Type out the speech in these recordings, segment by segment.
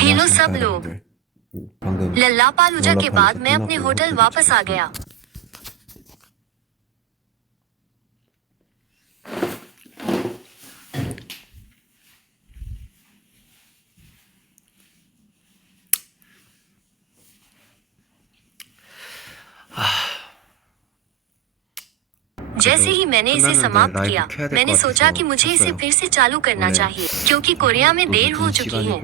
हेलो सब लोग, लल्लापालूजा के बाद मैं अपने होटल वापस आ गया। जैसे ही मैंने इसे समाप्त किया, मैंने सोचा कि मुझे इसे फिर से चालू करना चाहिए, क्योंकि कोरिया में देर हो चुकी है।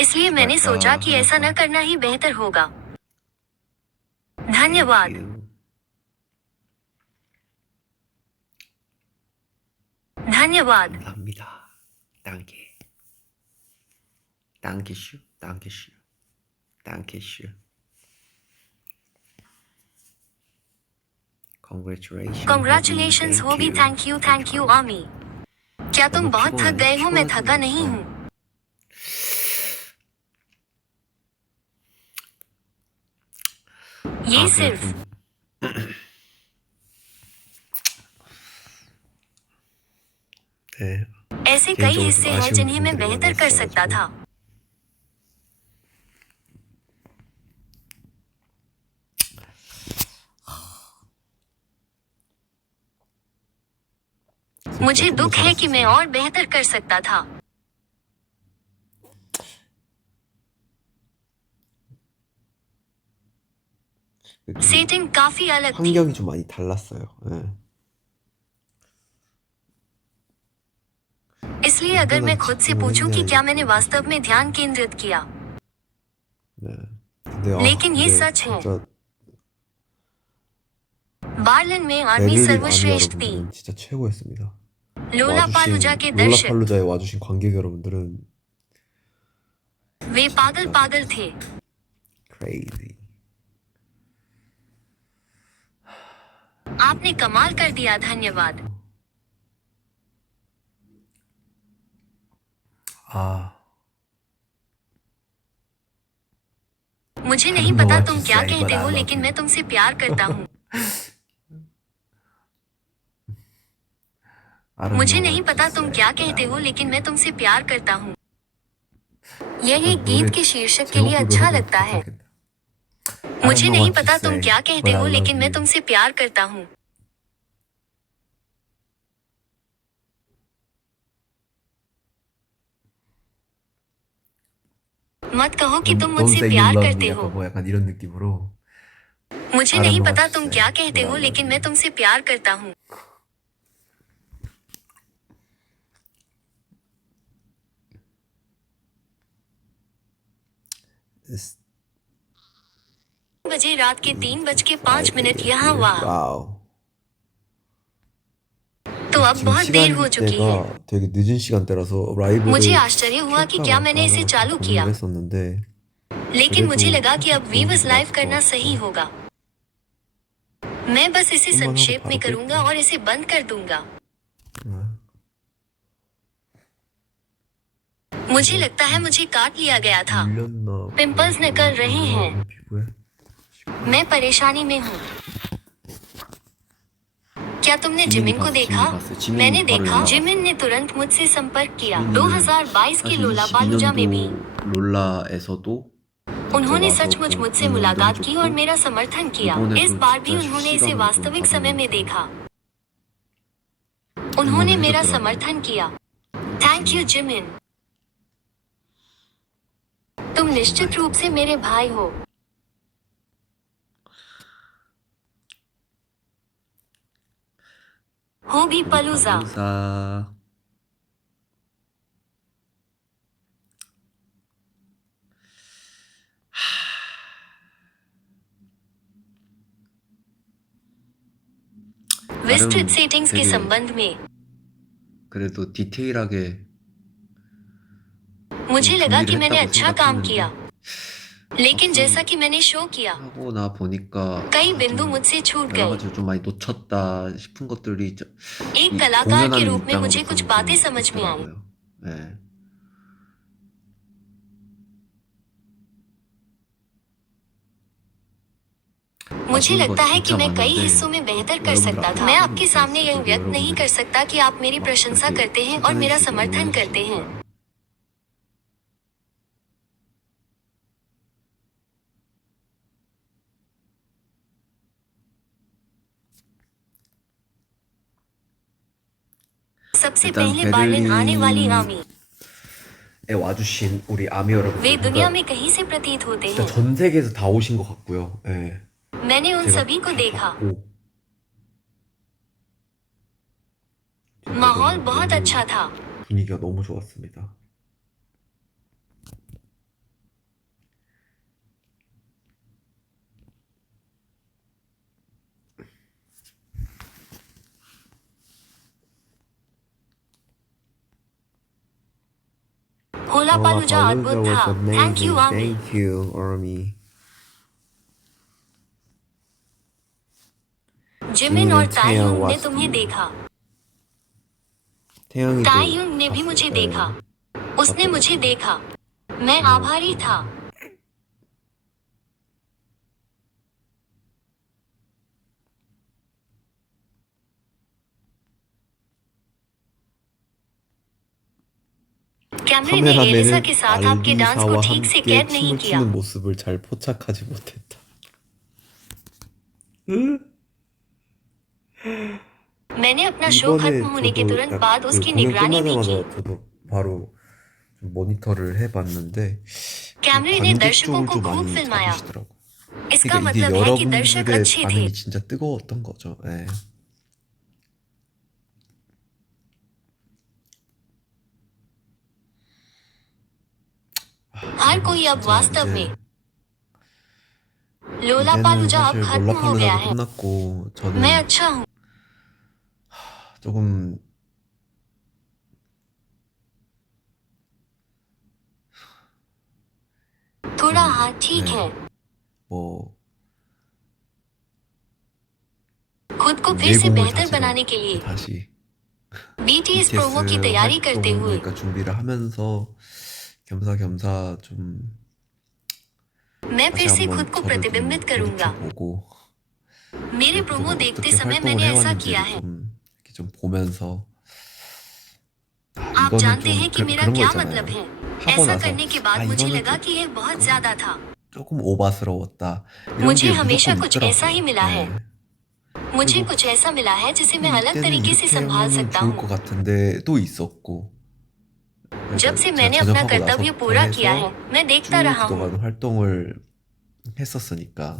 इसलिए मैंने सोचा कि ऐसा न करना ही बेहतर होगा। धन्यवाद। धन्यवाद। 감사합니다. Danke. Dankeschön. Dankeschön. Dankeschön. Congratulations होगी। थैंक यू आमी। क्या तुम बहुत थक गए हो? मैं थका नहीं हूँ। ये सिर्फ ऐसे कई हिस्से हैं जिन्हें मैं बेहतर कर सकता था। मुझे दुख है कि मैं और बेहतर कर सकता था। सेटिंग काफी अलग थी। 환경이 좀 많이 달랐어요. 네. इसलिए अगर मैं खुद से पूछूं कि क्या मैंने वास्तव में ध्यान केंद्रित किया, लेकिन ये सच है। बार्लिन में आर्मी सर्वश्रेष्ठ थी। 진짜 최고였습니다. लोलापालूजा के दर्शक, 롤라팔루자에 와주신 관객 여러분들은 वे पागल थे। crazy. आपने कमाल कर दिया। धन्यवाद। मुझे नहीं पता तुम क्या कहते हो, लेकिन मैं तुमसे प्यार करता हूँ। मुझे नहीं पता तुम क्या कहते हो, लेकिन मैं तुमसे प्यार करता हूँ। यह एक गीत के शीर्षक के लिए अच्छा लगता है। मुझे नहीं पता तुम क्या कहते हो, लेकिन मैं तुमसे प्यार करता हूँ। मत कहो कि तुम मुझसे प्यार करते हो। 뭐 약간 이런 느낌으로. मुझे नहीं पता तुम क्या कहते हो, लेकिन मैं तुमसे प्यार करता हूँ। बजे रात के 3:05 यहाँ वाह। तो अब बहुत देर हो चुकी है। 되게 늦은 시간대라서 라이브를 मुझे आश्चर्य हुआ कि क्या मैंने इसे चालू किया, लेकिन मुझे लगा कि अब वीवर्स लाइव करना सही होगा। मैं बस इसे संक्षेप में करूंगा और इसे बंद कर दूंगा। मुझे लगता है मुझे काट लिया गया था। पिंपल्स निकल रहे हैं। मैं परेशानी में हूँ। क्या तुमने 지민이 जिमिन को 봤어, देखा? 지민이 봤어요. 지민이 मैंने 바로 देखा। 연락 왔어. जिमिन ने तुरंत मुझसे संपर्क किया। 지민이는 2022 की 사실 लोलापालूजा में भी 22년도 롤라에서도 직접 उन्होंने 와서 सचमुच 좀 मुझसे 응원도 मुलाकात की और 해줬고 मेरा समर्थन किया। 이번에도 इस बार भी 진짜 उन्होंने इसे 실시간으로 좀 वास्तविक समय में 받으면서 देखा। उन्होंने मेरा 응원해줬더라고요. समर्थन किया। Thank you Jimin. तुम निश्चित रूप से मेरे भाई हो। होगी पलूजा। 팔로사 विस्तृत 나름 सेटिंग्स के 되게 संबंध में 그래도 디테일하게 मुझे लगा कि 준비를 मैंने 했다고 अच्छा काम किया, 생각했는데 लेकिन 막상 जैसा कि मैंने शो किया, 하고 나 보니까 कई 아, बिंदु 좀 मुझसे छूट 여러 गए। 가지로 좀 많이 놓쳤다 싶은 것들이 एक 이 कलाकार के 공연하는 रूप में मुझे कुछ 입장으로서는 बातें 좀 समझ में आई। 있더라고요. 네. मुझे 아쉬운 건 लगता है कि 진짜 मैं कई 많은데 हिस्सों में बेहतर कर 여러분들 सकता 앞에 था। मैं 아쉬움이 आपके 진짜 सामने 있어요. यह 그리고 व्यक्त नहीं कर 여러분들이 सकता कि आप मेरी 막 प्रशंसा 이렇게 करते हैं और मेरा 칭찬해주시고 समर्थन करते हैं। 응원해주시니까 सबसे 일단 पहले बर्लिन आने वाली आमी, 베를린에 와주신 우리 아미 वे 여러분들 दुनिया 그러니까 में कहीं से प्रतीत होते 진짜 हैं। 전 세계에서 다 오신 것 같고요. 예. मैंने उन 제가 सभी को 다 देखा। 봤고 진짜 माहौल 너무, बहुत 너무 अच्छा था। 분위기가 너무 좋았습니다. लोलापालूजा अद्भुत was था। Thank amazing. यू आमी। Thank you, Army. जिमिन और जिमिन ताईयुंग ने 태양 तुम्हें 왔습니다. देखा। 태양이도 ताईयुंग ने भी मुझे 봤어요. देखा। उसने मुझे देखा। मैं आभारी था। कैमरे ने एलिसा के साथ आपके डांस को 알리사와 ठीक से 함께 कैद नहीं 춤을 किया। 추는 모습을 잘 포착하지 못했다. मैंने अपना शो 이번에 खत्म होने के 저도 तुरंत 약 बाद 그 उसकी 공연 निगरानी भी की। 끝나자마자 저도 바로 좀 모니터를 해봤는데 कैमरे ने 관객 दर्शकों 쪽을 को 좀 खूब 많이 फिल्माया। 잡으시더라고. इसका 그러니까 이게 मतलब है कि दर्शक 여러분들의 अच्छे थे। 반응이 진짜 뜨거웠던 거죠. 예. हर कोई अब 진짜 वास्तव में 이제 लोलापालूजा अब 사실 खत्म हो गया 롤라팔루자도 है। 끝났고 मैं 저는 अच्छा हूँ। 조금 थोड़ा हाँ ठीक 네, है। 뭐 खुद को फिर से 내공을 बेहतर 다지러 बनाने के लिए 다시 BTS BTS प्रोमो की तैयारी करते 활동 हुए 그러니까 준비를 하면서 겸사겸사 좀 मैं फिर 다시 से 한번 खुद को 저를 좀 प्रतिबिंबित करूंगा। 돌이켜보고 मेरे 그동안 प्रोमो देखते 어떻게 समय मैंने ऐसा किया 활동을 है। 해왔는지를 이렇게 좀 보면서 आप 이거는 जानते 좀 हैं कि मेरा 그런 거 क्या 있잖아요. मतलब है। 하고 ऐसा 나서 करने के बाद मुझे 이거는 लगा कि यह बहुत ज्यादा था। 조금 오바스러웠다. 이런 मुझे 게 हमेशा 무조건 कुछ ऐसा ही 있더라고요. मिला है। 네. मुझे 그리고 कुछ ऐसा मिला है जिसे मैं अलग 이때는 तरीके से 이렇게 संभाल 하면은 सकता 좋을 것 हूँ। 같은데 또 있었고 जब से 제가 मैंने अपना 전역하고 कर्तव्य 나서부터 पूरा किया है, 해서 मैं देखता 쭉 रहा हूँ। 그동안 활동을 했었으니까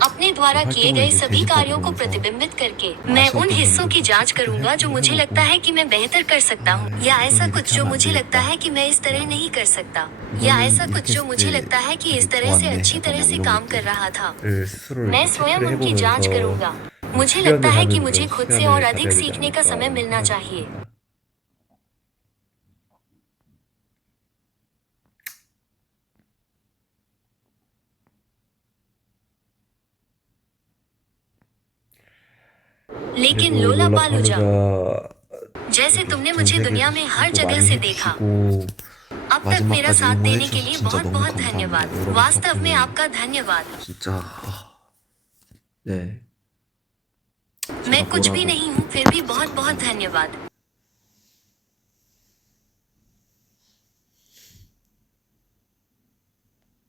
अपने द्वारा किए 활동을 गए 이제 सभी कार्यों को 되짚어보면서 प्रतिबिंबित करके मैं उन 아쉬웠던 हिस्सों की 점들도 जांच 체크도 करूंगा जो मुझे 해보고 लगता है कि मैं बेहतर कर सकता हूँ, या 이건 ऐसा 이렇게 कुछ जो 하면 안 मुझे लगता 되겠다. है कि मैं इस तरह नहीं कर सकता, या 이거는 ऐसा कुछ 이렇게 जो 했을 मुझे 때 लगता है कि इस 되게 तरह से 좋았네. अच्छी 약간 तरह 뭐 से 이런 काम कर रहा था। 것들을 스스로 मैं 이렇게 स्वयं 체크를 उनकी जांच 해보면서 करूंगा। मुझे 수련을 लगता है कि 하는 मुझे 그런 खुद से 시간을 और अधिक 가져야 되지 सीखने का समय 않을까 मिलना चाहिए। 생각했습니다. लेकिन 그리고 लोलापालूजा, 롤라팔루자 जैसे 이렇게 तुमने 전 मुझे 세계에서 दुनिया में हर 수고 जगह 많이 से देखा, 해주시고 अब तक मेरा 마지막까지 साथ देने के 응원해주셔서 लिए 진짜 बहुत 너무 बहुत 감사합니다. धन्यवाद। 여러분 वास्तव में 덕분에 आपका धन्यवाद। 진짜 네 मैं 제가 कुछ भी 뭐라도 नहीं हूँ, फिर भी बहुत बहुत धन्यवाद।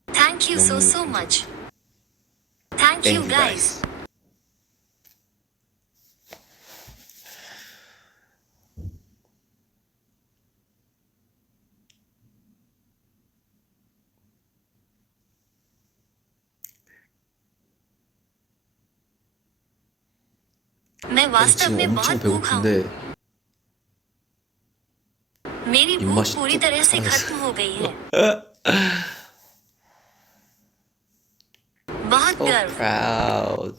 Thank you so 너무 much. Thank you Thank you guys. guys. मैं वास्तव 지금 में 엄청 बहुत भूखा हूँ। 배고픈데 मेरी भूख 입맛이 पूरी 뚝 तरह से 사라졌어요. खत्म हो गई है। बहुत So गर्व। proud.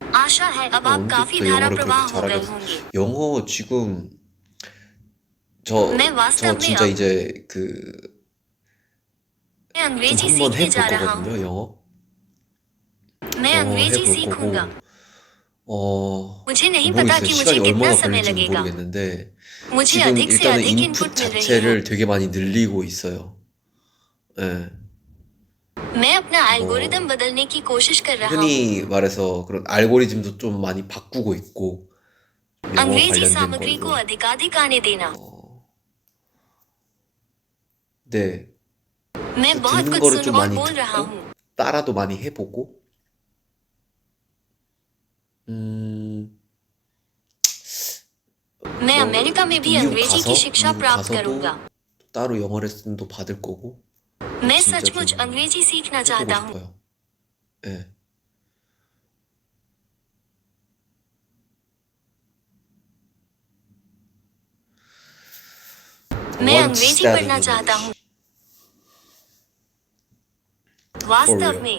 आशा है अब आप काफी 언제부터 धारा 영어를 प्रवाह 그렇게 हो 잘하게 गए 됐어? होंगे। 영어 지금 मैं 저 वास्तव में 진짜 अब 이제 좀 अंग्रेजी 한번 सीखने 해볼 जा रहा हूँ। 거거든요, 영어. मैं 영어 अंग्रेजी 해볼 सीखूंगा। 거고, मुझे नहीं पता 모르겠어요. कि मुझे 시간이 कितना 얼마나 समय 걸릴지는 लगेगा। 모르겠는데, मुझे 지금 अधिक से 일단은 अधिक 인풋 इनपुट मिल रही है। 자체를 되게 많이 늘리고 있어요. 예. मैं अपना एल्गोरिदम 뭐, बदलने की कोशिश कर रहा हूँ। 흔히 말해서 그런 알고리즘도 좀 많이 바꾸고 있고, 영어 अंग्रेजी 관련된 सामग्री को 걸로. अधिकाधिक आने देना। 네. मैं 그래서 बहुत 듣는 कुछ 거를 सुन 좀 और 많이 बोल रहा 듣고, हूँ। 따라도 많이 해보고, 음, मैं अमेरिका में 또 भी अंग्रेजी की शिक्षा 미국 प्राप्त करूंगा। 가서도 따로 영어 레슨도 받을 거고, मैं 진짜 सचमुच 좀 अंग्रेजी सीखना 해보고 चाहता हूँ। 싶어요. 예. मैं Want अंग्रेजी study पढ़ना चाहता हूँ। English. For वास्तव real. में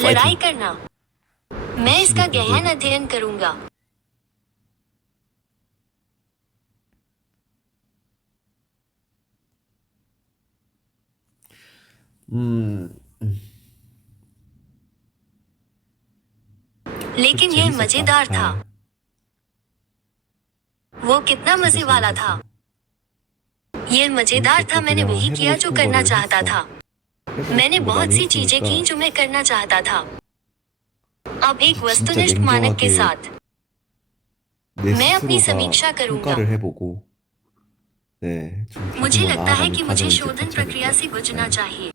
लड़ाई करना। मैं इसका गहन अध्ययन करूंगा। लेकिन यह 재밌었다. मजेदार था। 잘 वो कितना मजे 진짜 वाला था। 재밌었어. ये मजेदार था। मैंने 그냥 वही 해보고 किया जो 싶은 करना 거를 चाहता 했어. था। 해보고 मैंने 싶은 거 बहुत 많이 सी चीजें की 했으니까 जो मैं करना चाहता था। अब एक 진짜 वस्तुनिष्ठ मानक के 냉정하게 साथ 내 मैं अपनी 스스로가 समीक्षा करूंगा। 평가를 해보고 네, 좀 मुझे 다듬어 लगता है 나아가는 कि मुझे 과정을 이제 शोधन 거쳐야 될 प्रक्रिया 것 से 같아요. गुजरना 네. चाहिए।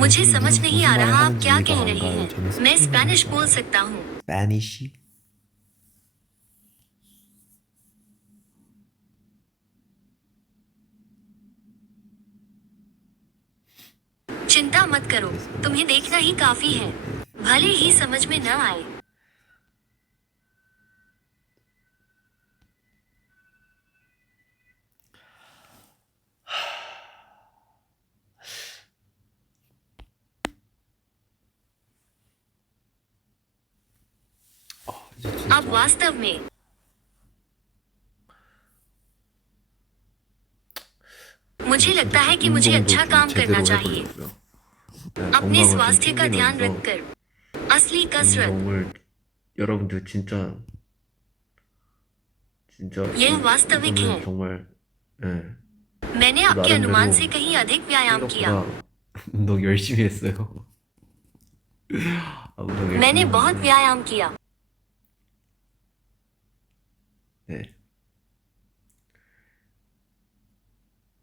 मुझे 당신이 समझ नहीं 무슨 आ 말을 रहा आप 하는지 क्या 이해가 कह 안 रहे 가요. हैं। 저는 मैं 스페인어를 स्पेनिश बोल 잘해요. सकता हूँ। 스페니쉬? चिंता मत करो, तुम्हें देखना ही काफी है। भले ही समझ में न आए। 이제 अब 진짜 वास्तव में मुझे लगता है कि मुझे 운동도 अच्छा 좀 काम करना 제대로 चाहिए। 해보려고요. 네, अपने 건강을 좀 स्वास्थ्य का ध्यान 챙기면서 रखकर असली कसरत। 운동을 여러분들 진짜 यह वास्तविक 이거는 है। 정말 예, मैंने 저 आपके अनुमान 나름대로 से कहीं अधिक व्यायाम किया। 생각보다 운동 열심히 했어요. 운동 열심히 मैंने बहुत 했는데 व्यायाम किया। 네.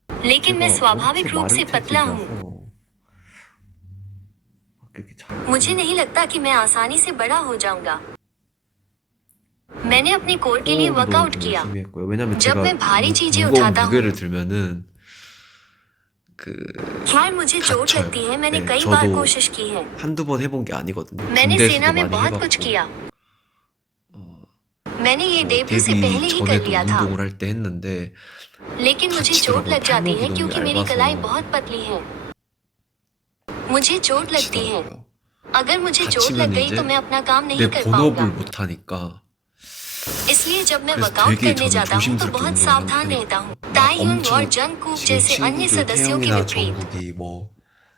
लेकिन मैं 제가 स्वाभाविक 원체 रूप से 마른 पतला हूँ। 체질이라서 그렇게 잘. मुझे नहीं लगता कि मैं आसानी से बड़ा हो जाऊंगा। मैंने अपने कोर के लिए 운동을 वर्कआउट 좀 किया। 열심히 했고요. 왜냐면 जब 제가 मैं भारी चीजें 무거운 उठाता हूँ, 무게를 들면은 그 खैर मुझे चोट 다쳐요. लगती है। मैंने 네, कई बार 저도 कोशिश की है। 한두 번 해본 게 아니거든요. मैंने सेना 군대에서도 में 많이 बहुत कुछ 해봤고 किया। 어, मैंने ये 뭐 डेब्यू से 데뷔 पहले ही कर 전에도 लिया था, 운동을 할 때 했는데 लेकिन मुझे चोट 다치더라고요. लग जाती 팔목이 है 너무 क्योंकि मेरी 얇아서 कलाई बहुत पतली है। मुझे चोट लगती है। 다치더라고요. अगर मुझे चोट लग 다치면 गई तो 이제 मैं अपना काम नहीं 내 कर पाऊंगा। 본업을 못 하니까 इसलिए जब मैं 그래서 वर्कआउट 되게 करने 저는 जाता हूँ तो 조심스럽게 बहुत 운동을 하는 सावधान रहता हूँ। 편이거든요. 막 ताइयुन और 엄청 जंगकुक 제 जैसे अन्य 친구들 सदस्यों के 태영이나 विपरीत 정국이 뭐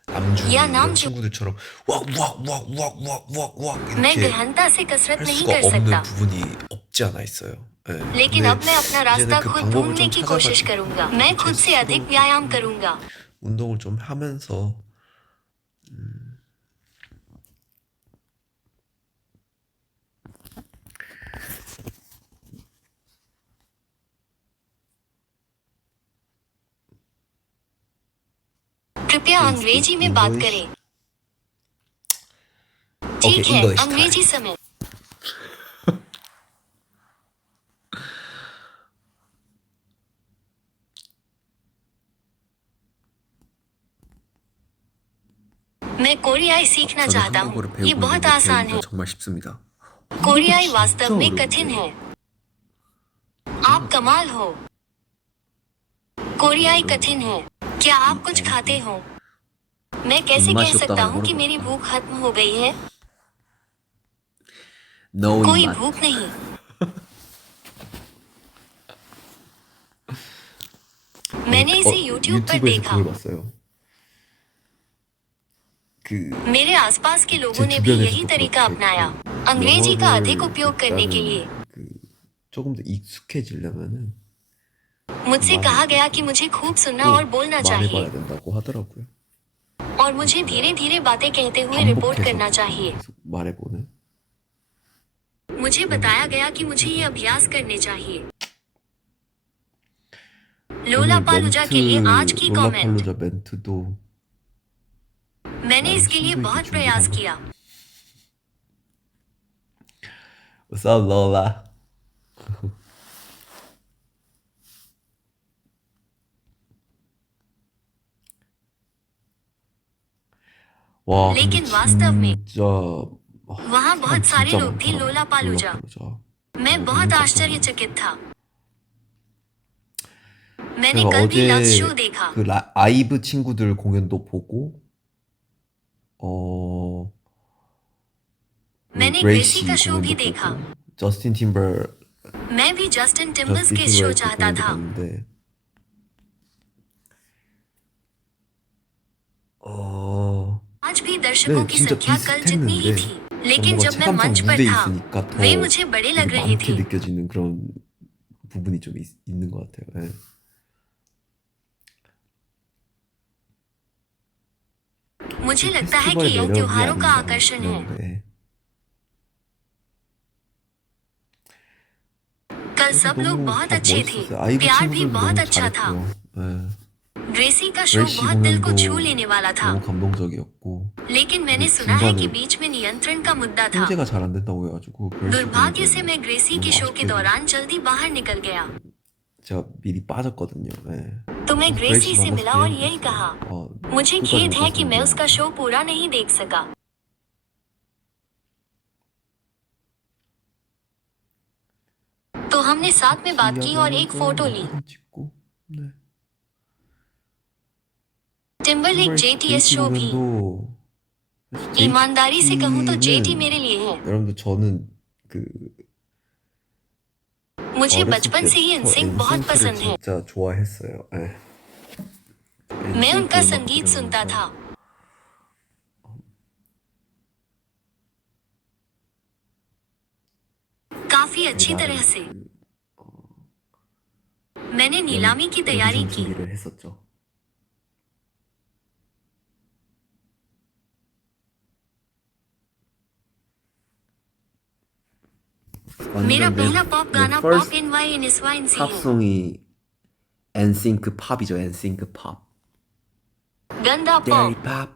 남준이 या 이런 नामजू, 친구들처럼 왁왁왁왁왁왁왁 मैं 이렇게 गहनता से कसरत 할 नहीं 수가 कर 없는 सकता। 부분이 없지 않아 있어요. 예. लेकिन 근데 अब मैं अपना 이제는 रास्ता 그 खुद 방법을 ढूंढने 좀 की कोशिश 찾아가지고 करूंगा। मैं 제 खुद से अधिक 스스로 व्यायाम 조금 करूंगा। 운동을 좀 하면서 कृपया Please अंग्रेजी speak में बात English. करें। Okay, ठीक है, English अंग्रेजी time. समय। मैं कोरियाई सीखना 저는 चाहता 한국어를 हूँ। ये 배우고 बहुत 있는데 आसान 배우기가 है। 정말 쉽습니다. कोरियाई 진짜 वास्तव में 어려운데. कठिन है। आप कमाल हो। कोरियाई कठिन है। क्या आप कुछ खाते हो? मैं कैसे कह 입맛이 सकता 없다고 हूँ कि मेरी 물어볼까? भूख खत्म हो गई है? No कोई 입맛. भूख नहीं। मैंने इसे YouTube पर 유튜브에서 देखा। 그걸 봤어요. 그 मेरे आसपास के लोगों 제 ने भी यही 주변에서도 तरीका 그렇게 अपनाया, 그 अंग्रेजी का अधिक 영어를 उपयोग करने के लिए। 일단은 그 조금 더 익숙해지려면은 मुझसे 많이 कहा गया कि मुझे खूब सुनना और 꼭 बोलना चाहिए 말해봐야 된다고 하더라고요. और मुझे धीरे धीरे बातें कहते हुए रिपोर्ट 반복해서 करना चाहिए। 계속 말해보는. मुझे बताया गया कि मुझे ये अभ्यास करने चाहिए। लोला 오늘 पालूजा के लिए आज की 멘트 कमेंट। 롤라팔로자 멘트도 मैंने 나름 इसके लिए 심도 있게 बहुत 준비를 प्रयास 한 거. किया। What's up, Lola? 와, 근데 लेकिन वास्तव में 진짜 वहाँ 사람 बहुत सारे 진짜 लोग थे। 많더라. लोला पालूजा। 롤라팔로자. मैं 너무 बहुत 깜짝 आश्चर्यचकित था। मैंने 제가 कल भी लक्स शो 어제 देखा। 그 아이브 친구들 공연도 보고 어 मैंने 그레이시 ग्रेसी का शो भी 공연도 देखा। 보고 मैं भी जस्टिन टिम्बर्स 저스틴 के शो 팀버레이크 चाहता 공연도 था। 봤는데 어 आज भी दर्शकों 네, की 진짜 संख्या कल जितनी ही 비슷했는데 थी, लेकिन 뭔가 जब मैं 체감상 मंच पर 무대에 था 있으니까 더 वे मुझे बड़े 되게 लग रहे 많게 थे। 느껴지는 그런 부분이 좀 있는 것 같아요. 예. मुझे लगता है कि 페스티벌의 यह 매력이 त्योहारों का 아닌가 आकर्षण है। 그런 게 कल सब लोग 너무 बहुत 다 अच्छे थे। 멋있었어요. 아이브 प्यार भी 친구들도 बहुत 너무 अच्छा था। 잘했고요. 예. ग्रेसी का शो 그레이시 बहुत दिल को छू 공연도 लेने वाला था, 너무 감동적이었고 लेकिन मैंने 근데 सुना है कि 중간에 बीच में नियंत्रण का मुद्दा था। 통제가 잘 안 된다고 해가지고 그레이시 दुर्भाग्य से 공연은 मैं ग्रेसी 너무 के शो के 아쉽게도 दौरान जल्दी बाहर निकल गया। 제가 미리 빠졌거든요. 예. तो मैं 그래서 ग्रेसी 그레이시 से मिला और 만났을 यही 때 कहा, 어, मुझे 끝까지 खेद 못 है 가서 कि मैं उसका 미안하다. शो पूरा नहीं देख सका। तो हमने साथ में बात की और एक फोटो ली। 사진 찍고 네. टिम्बरलेक जेटीएस शो भी। 공연도 ईमानदारी से कहूँ तो जेटी JT는 मेरे लिए है। 여러분들 저는 그 मुझे 어렸을 बचपन से ही 때부터 इनसिंक बहुत 엔싱크를 पसंद है। 진짜 좋아했어요. 예. मैं 엔싱크 उनका 음악 संगीत सुनता 들으면서 था। काफी अच्छी 나름 तरह से। मैंने नीलामी की तैयारी 오디션 की। 준비를 했었죠. मेरा 완전 पहला पॉप गाना first पॉप इन वाई इन एस वाई इन सी है। 팝송이 엔싱크 팝이죠. 엔싱크 팝. गंदा Dirty पॉप। Pop.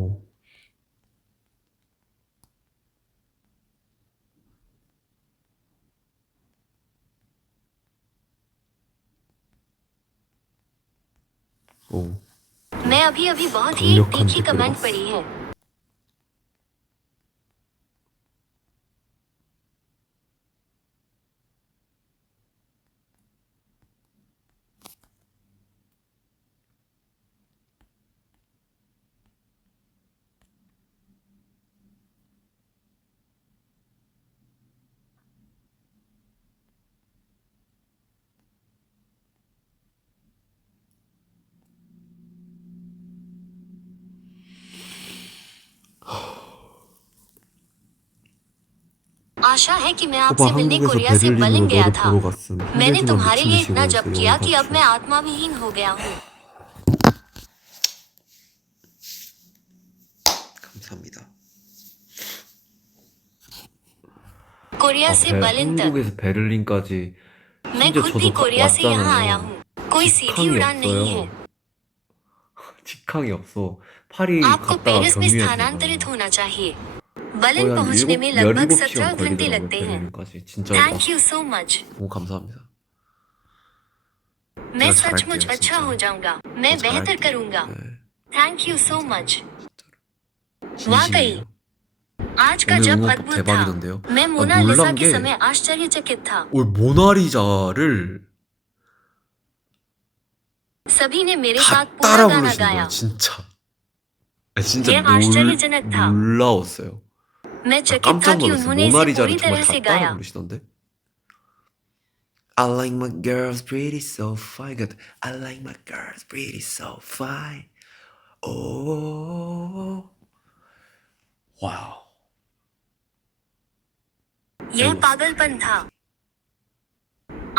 오. 오. मैं अभी अभी बहुत ही 강력한 तीखी 댓글을 कमेंट 봤어. पढ़ी है। आशा है कि मैं 오빠 आपसे मिलने 한국에서 कोरिया से 베를린으로 बर्लिन गया 너를 था। 보러 갔음. मैंने 힘들지만 तुम्हारे 미친 लिए 듯이 इतना 걸었어. जप किया 영상 कि अब 중. मैं आत्माविहीन हो गया हूँ। 감사합니다. कोरिया से बर्लिन तक 한국에서 베를린까지 मैं 심지어 खुद भी 저도 कोरिया से यहाँ आया 왔잖아요. हूँ। कोई सीधी 직항이 उड़ान नहीं है। 없어요. 직항이 없어. 파리 आपको 갔다가 पेरिस में 경유해야 स्थानांतरित 되잖아. होना चाहिए। 거의 बर्लिन 한 पहुंचने में लगभग 17시간 17 घंटे 걸리더라고요. लगते हैं। 베를린까지. 진짜 थैंक यू सो मच। 너무 감사합니다. मैं 제가 सचमुच 잘할게요, अच्छा 진짜. हो जाऊंगा। मैं 더 बेहतर 잘할게요. करूंगा। 네, थैंक यू सो मच। वाकई 진심이에요. आज का 오늘 जब 응원 अद्भुत था। 대박이던데요. मैं 아, मोनालिसा 놀란 के 게 समय आश्चर्यचकित था। 오늘 모나리자를 सभी ने मेरे 다 साथ पूरा 따라 गाना 부르시는 गाया। 거예요. 진짜. 진짜 ये आश्चर्यजनक था। 놀라웠어요. मैं 나 चकित था 깜짝 कि 놀랐어요. उन्होंने इसे 모나리자를 पूरी 정말 तरह 다 से 따라 गाया। 부르시던데. I like my girls pretty so fine. good. I like my girls pretty so fine. Oh, wow. यह पागलपन था।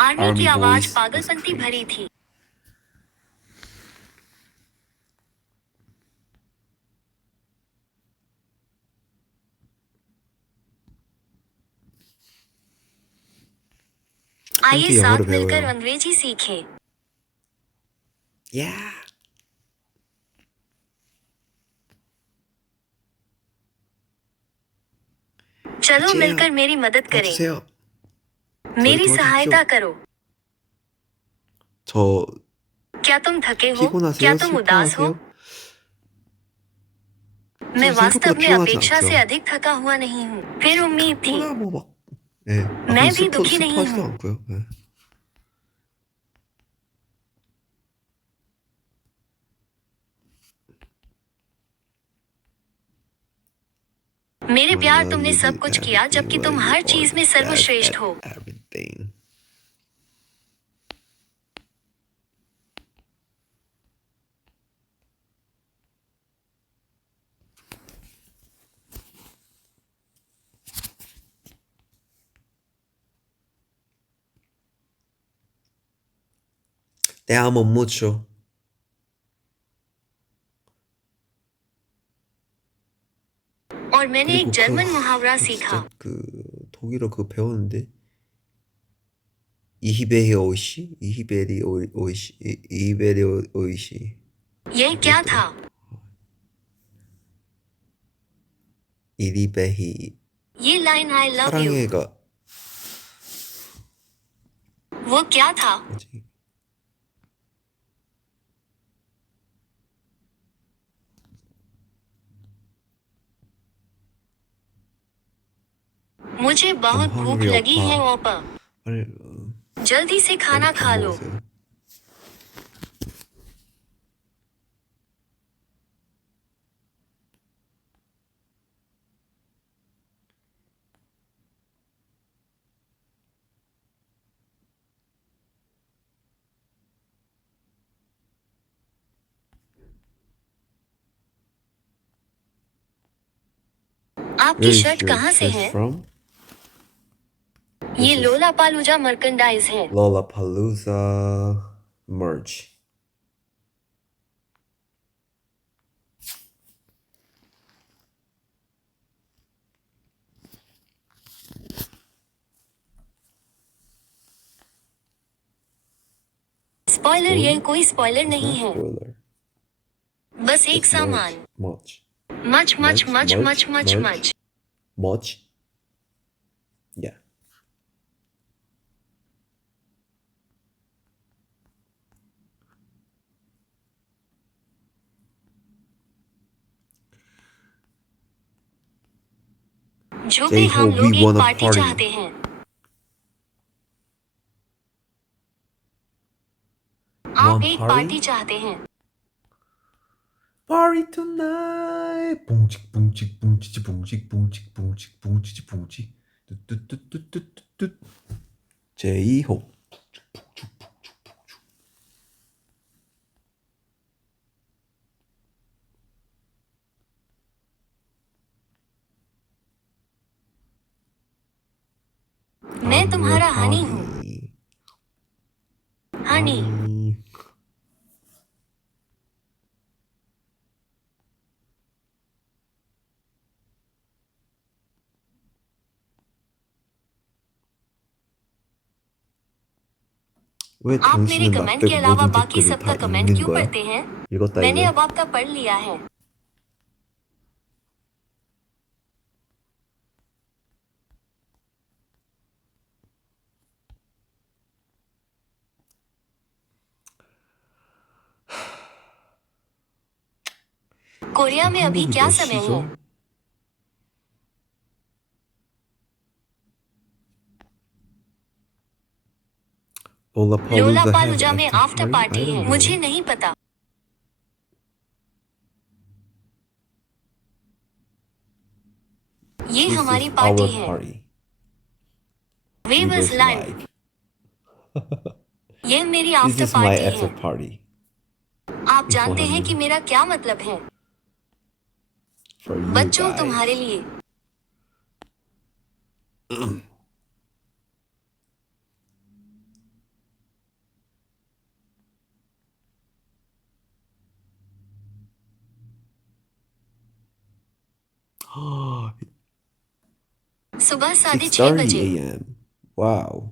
आर्मी की Army आवाज Boys पागलपंती was भरी थी। आइए 함께 साथ 영어를 मिलकर 배워요. अंग्रेजी सीखें। Yeah. चलो 같이 मिलकर 해요. मेरी मदद करें। 와주세요. मेरी 도와주십시오. सहायता करो। 저 क्या तुम थके हो? क्या 피곤하세요? तुम उदास हो? 슬퍼하세요? मैं 저 वास्तव 생각보다 में 피곤하지 अपेक्षा से 않죠. अधिक थका हुआ नहीं हूँ। फिर उम्मीद थी। 피곤하 막 예. मैं भी दुखी नहीं 슬퍼하지도 हूँ। 않고요. 예. मेरे प्यार तुमने You सब did कुछ किया everything जबकि तुम well, हर you चीज are में the सर्वश्रेष्ठ best हो। at everything. Te amo mucho. और मैंने एक 그리고 जर्मन मुहावरा सीखा। 진짜 그 독일어 그거 배웠는데 이히베리 오이시 이히베리 오이시 이히베리 오이시 यह क्या था? 이리베히 ये लाइन आई लव यू 사랑해가 वो क्या था? 뭐지? मुझे बहुत भूख hungry, लगी 오빠. है ओपा। 빨리 जल्दी से खाना 빨리 खा 밥 लो। 먹으세요. आपकी Where is शर्ट your कहाँ से shirt है? from? ये This is लोलापालूजा मर्केंडाइज है। Lollapalooza merch. स्पॉइलर, यह कोई स्पॉइलर नहीं है। Spoiler. बस एक It's सामान। not much. much much much much much much. much. Yeah. जो भी हम J-Hope, लोग we एक wanna पार्टी party. चाहते हैं। आप एक पार्टी चाहते हैं। Party tonight. Boom chick boom chick boom chick boom chick boom chick boom chick boom chick boom chick. J-Hope. मैं तुम्हारा हनी हूँ। हनी। 왜 आप मेरे 당신은 나 कमेंट के 빼고 अलावा 모든 बाकी 댓글을 सबका 다 कमेंट 읽는 क्यों 거야? पढ़ते हैं? 읽었다 मैंने 이거야? अब आपका पढ़ लिया है। कोरिया में अभी 한국이 क्या 몇 समय 시죠? है? लोलापालूजा में आफ्टर पार्टी है। मुझे नहीं पता। ये हमारी पार्टी है। We was live. ये मेरी आफ्टर पार्टी है। आप जानते हैं कि मेरा क्या मतलब है? बच्चों तुम्हारे लिए। सुबह 6:30 बजे। a.m. Wow.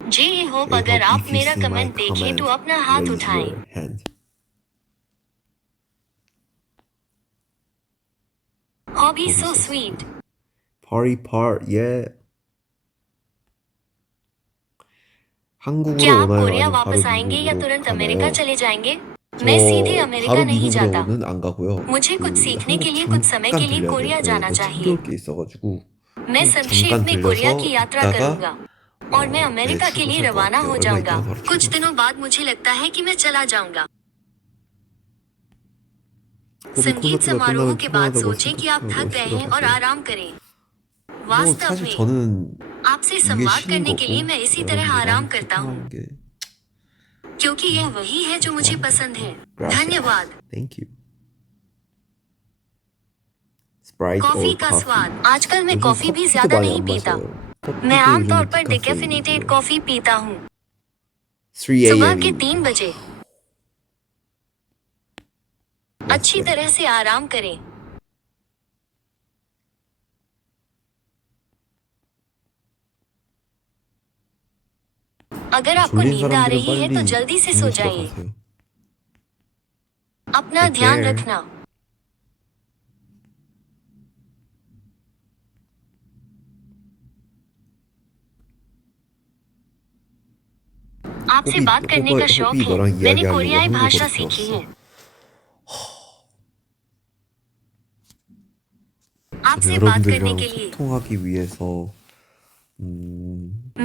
जी होप अगर आप मेरा कमेंट देखें तो अपना हाथ उठाएं। Hobby so sweet. Party part, yeah. 한국으로 क्या आप 오나요? कोरिया 아니면 바로 वापस आएंगे या 미국으로 तुरंत 가나요? अमेरिका चले जाएंगे? 저 मैं सीधे अमेरिका 바로 नहीं जाता। 미국으로는 안 가고요. मुझे कुछ सीखने 한국 के लिए कुछ समय 잠깐 के लिए 들려야 कोरिया 돼요. जाना 뭐 चाहिए। 챙겨올 게 있어가지고 मैं 한국 संक्षेप 잠깐 में कोरिया 들려서 की यात्रा 있다가 करूंगा और मैं अमेरिका के लिए 출국할 것 रवाना 같아요. हो 얼마 जाऊंगा। 있다가 바로 कुछ 출국할 दिनों बाद मुझे लगता है कि मैं चला जाऊंगा। संगीत 콘서트가 समारोह 끝나면 के बाद 피곤하다고 सोचें कि आप थक गए 쉬러 हैं और 가세요. आराम करें। 뭐 वास्तव 사실 में 저는 आपसे 이게 संवाद 쉬는 करने के 거고 लिए मैं इसी तरह 여러분들과 आराम 함께 करता हूँ, 소통하는 게 क्योंकि यह वही है जो मुझे पसंद है। धन्यवाद। Thank you. Sprite coffee or का coffee? स्वाद। आजकल मैं 요즘 कॉफी भी 커피도 ज्यादा 많이 नहीं 안 पीता। 마셔요. मैं 커피도 आमतौर 요즘 पर डिकैफिनेटेड 디카페인이고요. कॉफी पीता हूँ। 3 सुबह के a.m. 3 बजे। अच्छी तरह से आराम करें। अगर आपको 졸린 नींद आ 사람들은 रही है तो 빨리 जल्दी से सो 주무시러 जाइए। 가세요. अपना Take ध्यान care. रखना। आपसे बात करने का शौक 호비 है। 너랑 मैंने 이야기하려고 कोरियाई भाषा 한국어로 सीखी 배웠어. है। आपसे बात करने 여러분들이랑 के लिए। 소통하기 위해서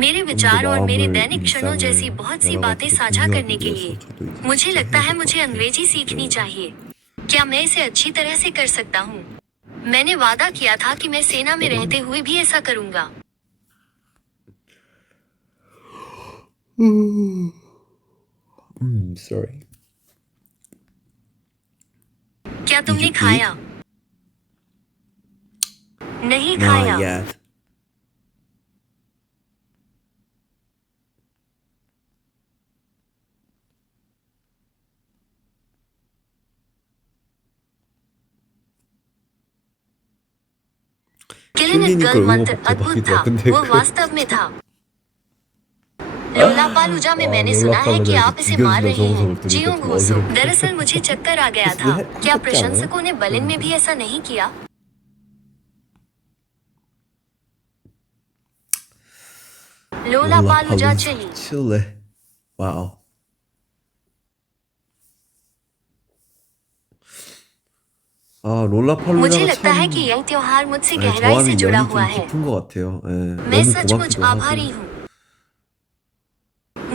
मेरे 좀 더 विचार और मेरे 마음을 दैनिक क्षणों 일상을 जैसी बहुत सी 여러 बातें 가지로 साझा करने 공유하기 के 위해서 लिए 저도 이제 मुझे 진짜 लगता 해야 है 될 것 मुझे 같아. अंग्रेजी सीखनी 네. चाहिए। क्या मैं इसे अच्छी तरह से कर सकता हूँ? मैंने वादा किया था कि मैं सेना में रहते हुए भी ऐसा करूंगा। Sorry. क्या तुमने you eat? खाया? नहीं Not खाया। yet. विलेन इन 틀리니까 गर्ल 응원 मंत्र अद्भुत 대박이다. था, 근데 वो वास्तव में था। लोलापालूजा में मैंने सुना है कि आप इसे मार रहे हैं। जियो घोसो। दरअसल मुझे चक्कर आ गया था। क्या प्रशंसकों ने बर्लिन में भी ऐसा नहीं किया? Lollapalooza chilli. 칠레. 와우. 아, मुझे 롤라팔로자가 लगता है 참 कि यह त्योहार मुझसे 네, गहराई से 저와는 जुड़ा 연이 हुआ 좀 है। 깊은 것 같아요. 예, मैं 너무 सचमुच 고맙기도 आभारी 하고 हूँ।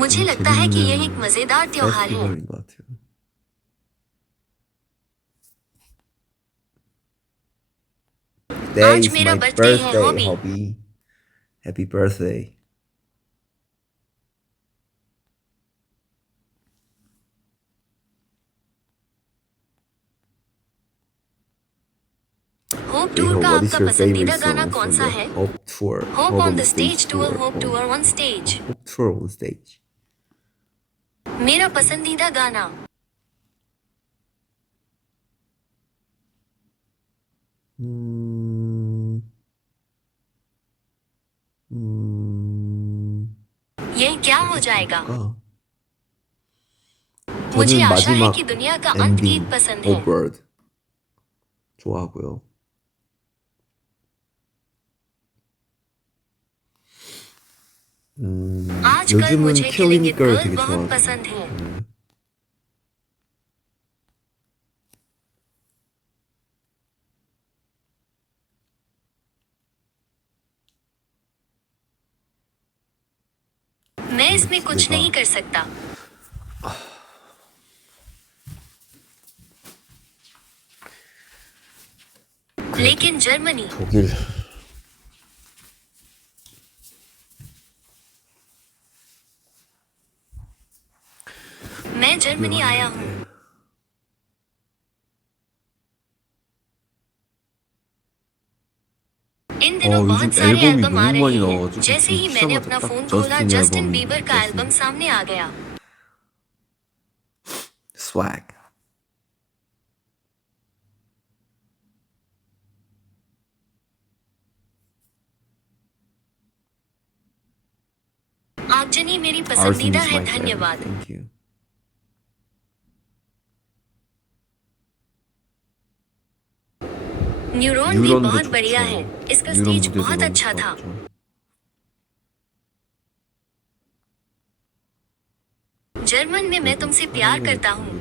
मुझे लगता है कि यह एक मजेदार त्योहार है। 페스티벌인 것 같아요. Today आज is मेरा my बर्थडे है, birthday, hobby. Hobby. Happy birthday. Hope Hey, tour Hope, का what is आपका your पसंदीदा favorite गाना song कौन from सा the है? Hope Tour? Hope on the stage tour, hope Hope tour on stage. Tour on stage. मेरा पसंदीदा गाना 음, 음, यह क्या हो जाएगा? 뭘까? मुझे 저는 आशा है 마지막 कि दुनिया का अंत गीत 엔딩 पसंद Oh है। Bird 좋아하고요. आजकल 요즘은 मुझे Killing Killing It It Girl Girl 되게 बहुत 좋아하고. पसंद है। मैं इसमें कुछ नहीं कर सकता। लेकिन जर्मनी 독일. मैं जर्मनी आया हूँ। इन दिनों 요즘 बहुत सारे 앨범이 एल्बम आ 너무 रहे 많이 हैं। 나와가지고 जैसे ही मैंने अपना 시작하자 फोन 딱 खोला, 저스틴 जस्टिन 앨범이 बीबर का एल्बम 떴습니다. सामने आ गया। Swag. आगजनी मेरी Arson पसंदीदा is है, my favorite. धन्यवाद। Thank you. न्यूरॉन भी न्यूरॉन도 बहुत 좋죠. बढ़िया है। इसका न्यूरॉन स्टेज 무대도 बहुत 너무 अच्छा था। 좋았죠. जर्मन में मैं तुमसे प्यार करता हूँ।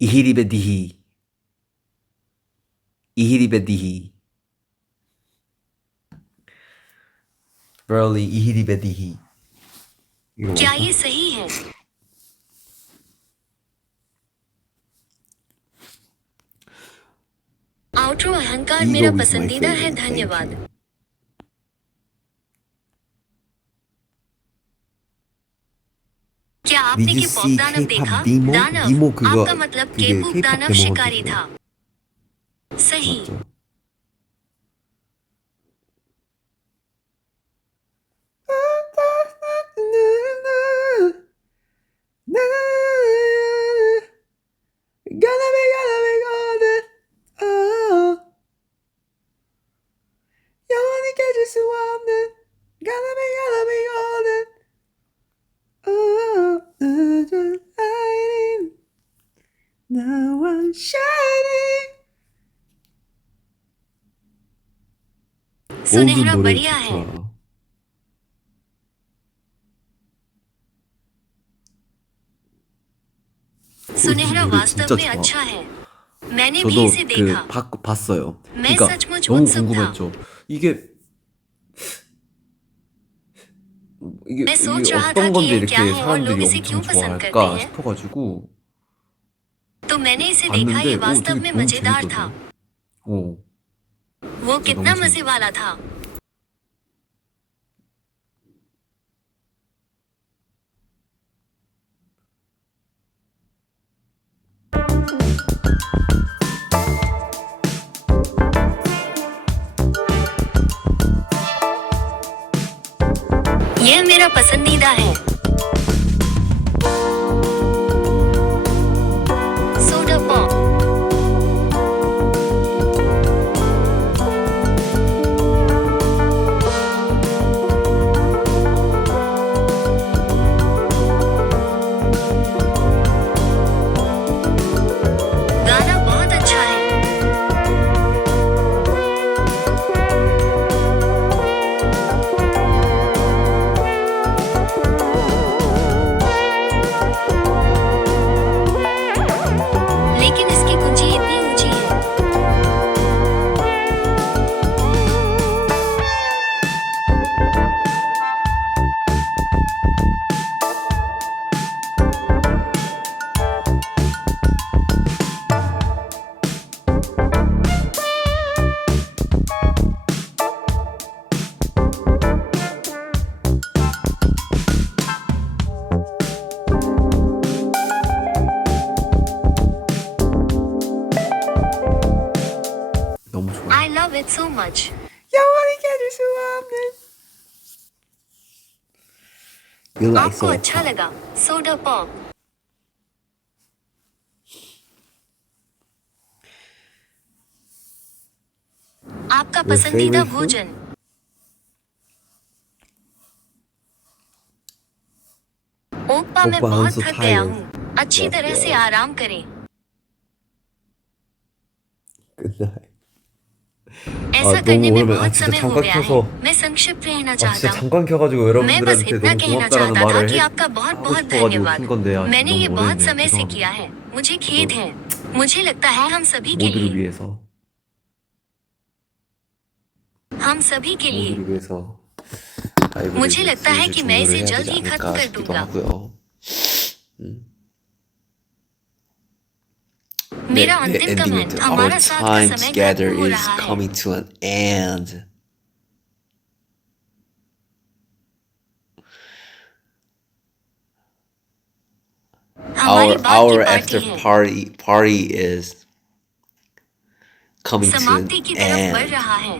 이히리베디히. 이히리베디히. Burley 이히리베디히. 이거 क्या 뭘까? ये सही है? आउट्रो अहंकार मेरा Ego is my पसंदीदा है, favorite. Thank धन्यवाद। you. क्या आपने Did you के पॉप see दानव देखा? K-pop Nemo? दानव Nemo 그거 आपका मतलब 그게 केपूप K-pop दानव 데모가 शिकारी 되죠. था। सही। 맞죠? gonna be golden. 영원히 깨질 수 없는 gonna be golden. just hiding. Now I'm shining. सुनहरा बढ़िया है। सुनहरा 노래 वास्तव 진짜 में 좋아. अच्छा है। मैंने भी 저도 इसे देखा। 봤어요. मैं 그러니까 सचमुच 너무 उत्सुक था। 궁금했죠. 이게 मैं सोच रहा था 어떤 कि 건데 ये क्या 이렇게 है और लोग 사람들이 इसे क्यों 엄청 पसंद करते 좋아할까 हैं। 싶어가지고 तो मैंने इसे देखा, 봤는데 ये 오 वास्तव 되게 में 너무 मजेदार था। 재밌더라고요. 오. वो 진짜 कितना 너무 मजे 재밌었어요. वाला था। यह मेरा पसंदीदा है। You like आपको soda अच्छा pop? लगा सोडा पॉप। आपका Your पसंदीदा favorite food? भोजन। ओप्पा मैं Oppa, I'm बहुत so थक गया tired. हूँ, अच्छी Let's तरह से go. आराम करें। Good night. ऐसा 너무 करने में 오랜만에 बहुत 진짜 समय हो 잠깐 गया है। 켜서 मैं संक्षिप्त रहना 진짜 चाहता हूँ। 잠깐 켜가지고 मैं बस 여러분들한테 इतना 너무 कहना 고맙다라는 चाहता था 말을 कि आपका बहुत 하고 बहुत 싶어가지고 धन्यवाद। 킨 건데 मैंने 너무 ये 오래 बहुत 했네요. समय से 죄송합니다. किया है, मुझे खेद है। मुझे लगता है हम सभी के 모두를 लिए, 위해서 हम सभी के लिए। 모두를 위해서 라이브를 मुझे 이제 लगता है 슬슬 कि मैं 종료를 इसे 해야 जल्द 되지 ही खत्म 않을까 कर 싶기도 दूंगा। 하고요. मेरा 네, अंतिम 엔딩 कमेंट, 멘트. Our हमारा साथ का time समय together खत्म हो is रहा है। coming to an end. हमारी बात की Our पार्टी after है, party is coming to an समाप्ति की तरफ बढ़ end. रहा है।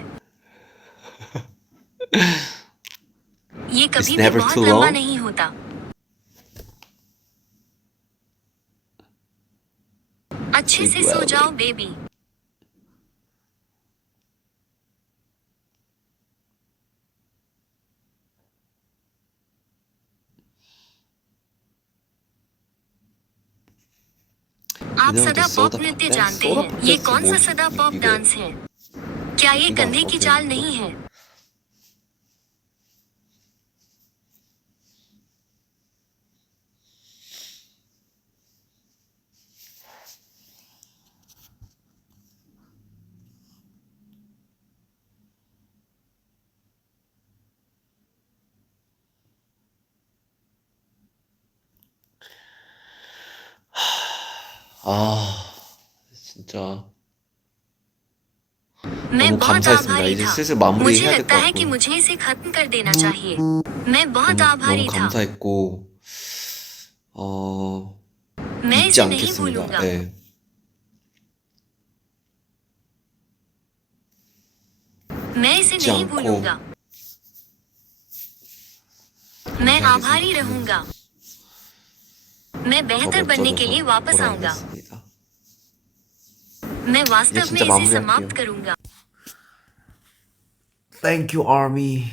ये It's कभी भी never बहुत too लंबा long. नहीं होता। अच्छे Sleep से सो well, जाओ baby. बेबी। आप You know the सदा soda पॉप pop नृत्य dance? जानते soda हैं, pop ये dance이 कौन सा 뭐지? सदा पॉप 이거 डांस है? क्या ये 이거 कंधे की 어떻게 चाल 하는 नहीं 거야? है? 아, 진짜 मैं 너무 बहुत 감사했습니다. आभारी 이제 था। 슬슬 마무리 मुझे 해야 될 लगता 것 है कि 같고요. मुझे इसे खत्म कर देना चाहिए। मैं बहुत 너무 आभारी था। 감사했고, 어, मैं 잊지 इसे नहीं 않겠습니다. भूलूंगा। 예. मैं इसे 잊지 नहीं 않고 भूलूंगा। मैं 감사하게 आभारी 생각하면서 रहूंगा। मैं 더 बेहतर बनने के लिए 멋져져서 वापस आऊंगा। 돌아오겠습니다. मैं 이제 वास्तव में 진짜 इसे 마무리할게요. समाप्त करूंगा। Thank you, Army.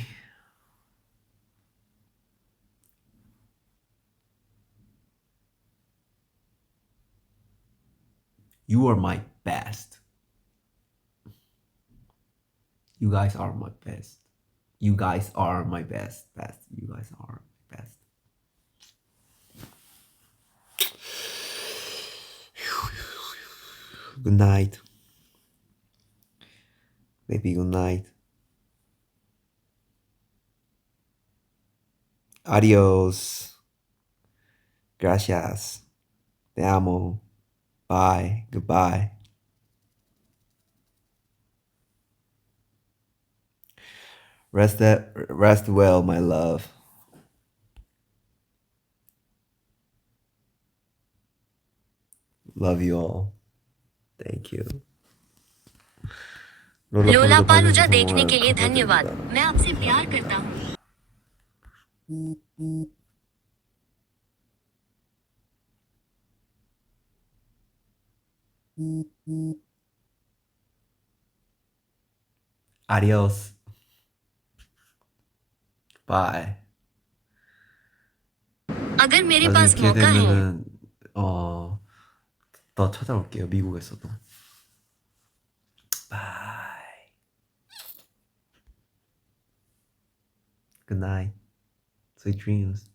You are my best. You guys are my best. You guys are my best. Best. You guys are my best. Good night. Baby, good night. Adios. Gracias. Te amo. Bye. Goodbye. Rest well, my love. Love you all. Thank you. Lollapalooza देखने के लिए धन्यवाद। मैं आपसे प्यार करता हूँ। Adios. Bye. अगर मेरे 나중에 पास 기회 मौका है, 되면은 더 찾아올게요. 미국에서도. Bye. Good night. Sweet dreams.